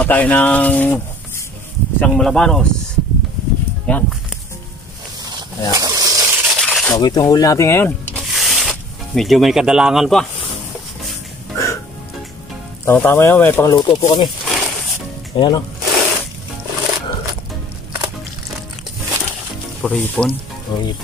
Kuha tayo ng isang malabanos. Yan. Ayan. Bago itong huli natin ngayon. Medyo may kadalangan pa. Tama-tama yan, may pangluto po kami. Ayan o. Puripon.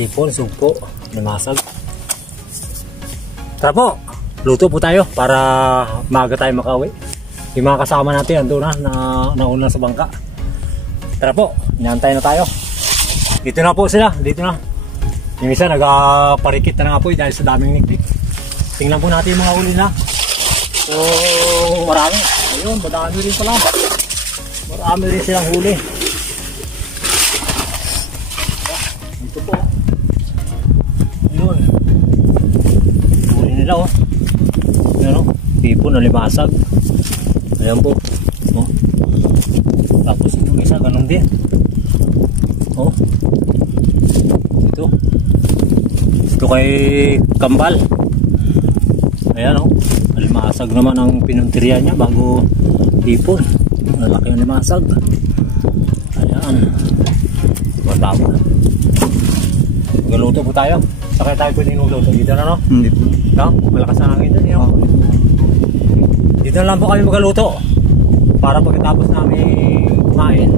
Hipon, sugpo, limasag. Tara po, luto po tayo para maaga tayo makauwi. Yung mga kasama natin ando na nauna sa bangka. Tara po, inaantay na tayo. Dito na po sila, dito na. Yung isa nagparikit na nga po dahil sa daming niklik. Tingnan po natin yung mga huli na. So marami. Ayun, madami rin pala. Marami rin silang huli. Dito po. Ayun. Huli nila oh. Ayun oh. Tipo na limasag. Ayan po. Oh. Tapos yung isa ganun din. Oh. Ito kay Kambal. Ayan oh. Limasag naman ang pinunteriya niya bago hipon. Malaki yung limasag. Ayan. Matama. Magaluto po tayo. Saka tayo pwedeng nagluto. Dito na no? Dito. No? Malakas na hangin dun. Oh. Dito na lang po kami magaluto. Para pagkatapos namin kumain,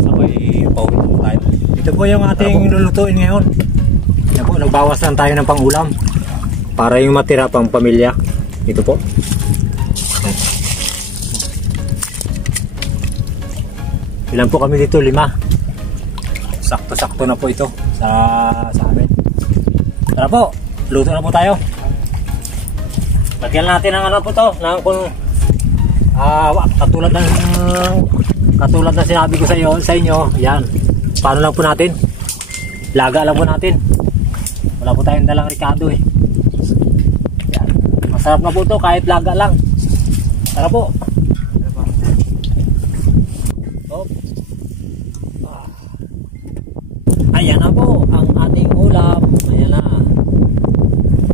sabay pauwi po tayo. Ito po yung ating lulutuin ngayon. Yan po, nagbawas lang tayo ng pangulam para yung matira pang pamilya. Ito po. Ilan po kami dito? 5. Sakto-sakto na po ito sa amin. Tara po, luto na po tayo. Lagyan natin ng ano po to, ng kung katulad ng sinabi ko sa inyo, yan. Paano lang po natin? Laga lang po natin. Wala po tayong dalang ricado eh. Yan. Masarap na po to kahit laga lang. Tara po. Ayan na po ang ating ulam. Ayan na.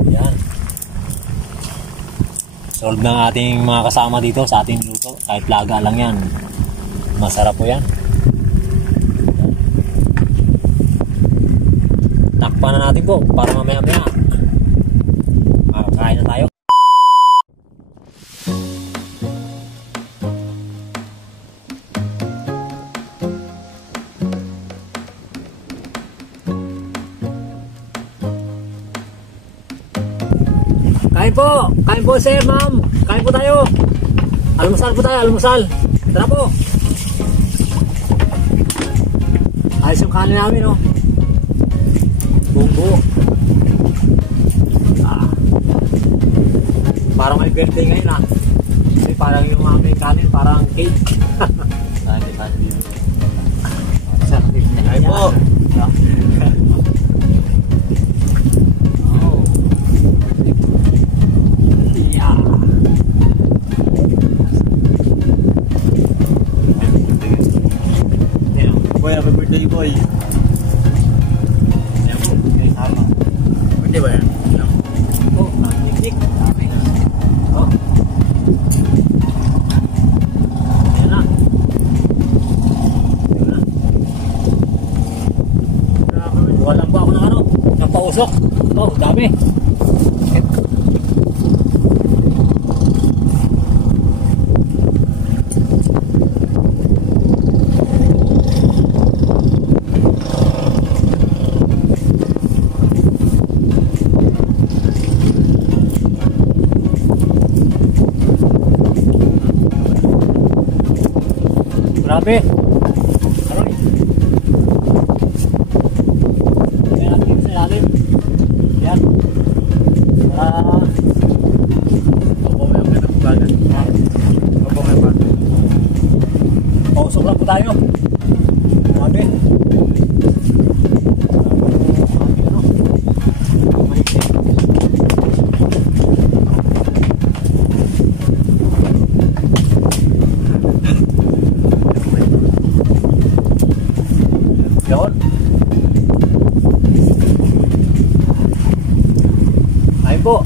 Ayan. Solve ng ating mga kasama dito sa ating luto. Kahit laga lang yan. Masarap po yan. Takpan na natin po para mamaya-maya makakain na tayo. Kain po sir, ma'am. Kain po tayo. Almusal po tayo, almusal. Tara po. Ayos yung kanin namin, oh. Bumbo. Parang may birthday ngayon, ah. Kasi parang yung aming kanin, parang cake. Kain po. Happy birthday boy. Ayan po, may sama. Birthday ba yan? Oh, niknik. Oh. Ayan na. Ayan na. Wala pa ako ng ano, ng pausok. Oh, dami. Grabe. Aroy. Kaya natin sa ilalim. Yan. Papawayan ka ng bagan. Papawayan pa. Pausok lang po tayo. Grabe. Yun. Ayun po.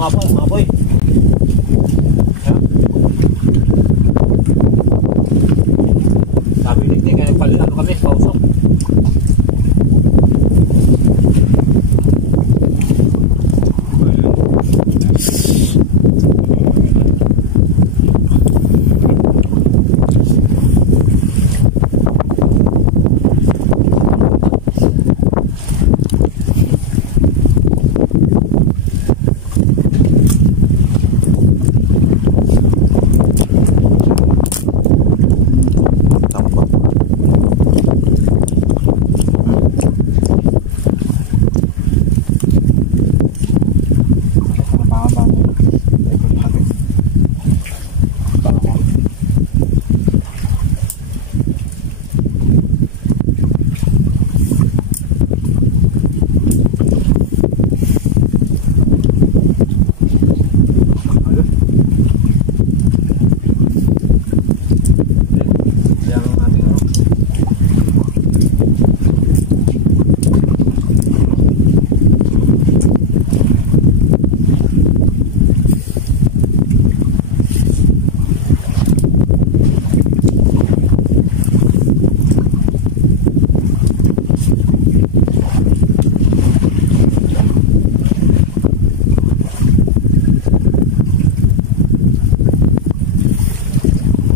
nga po, mga boy. Sabi ni kaya pala ano kami, pausok.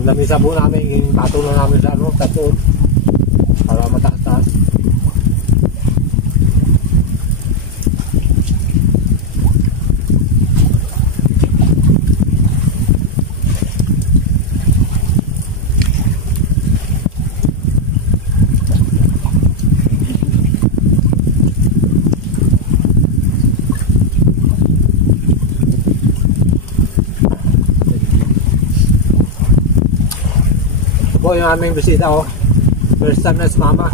Lamisa po namin yung patulong namin sa ano, tattoo para mataas-taas. Po yung aming bisita oh. First time na si mama.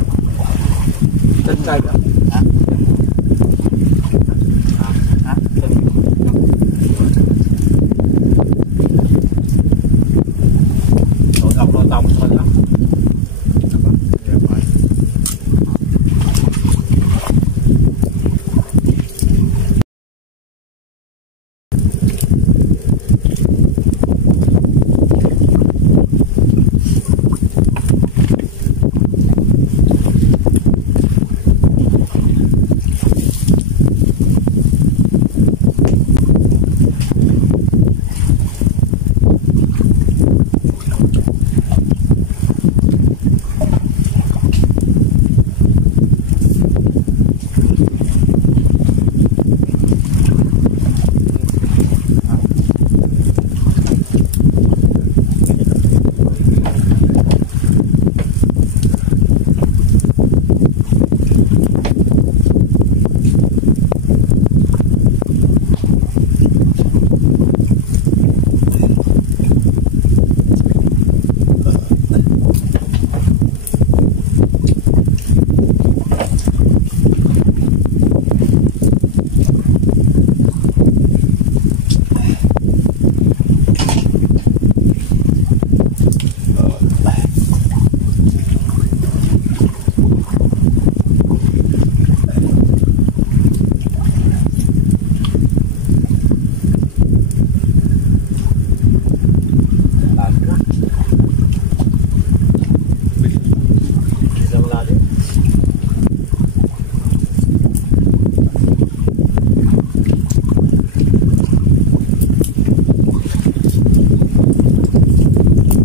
Third time ah. Ha? So ako natapos ka lang.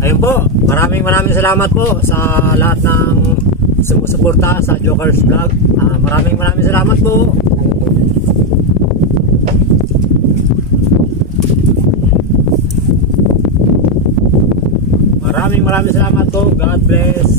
Ayun po, maraming salamat po sa lahat ng sumusuporta sa Jokers Vlog. Maraming salamat po. Maraming salamat po. God bless.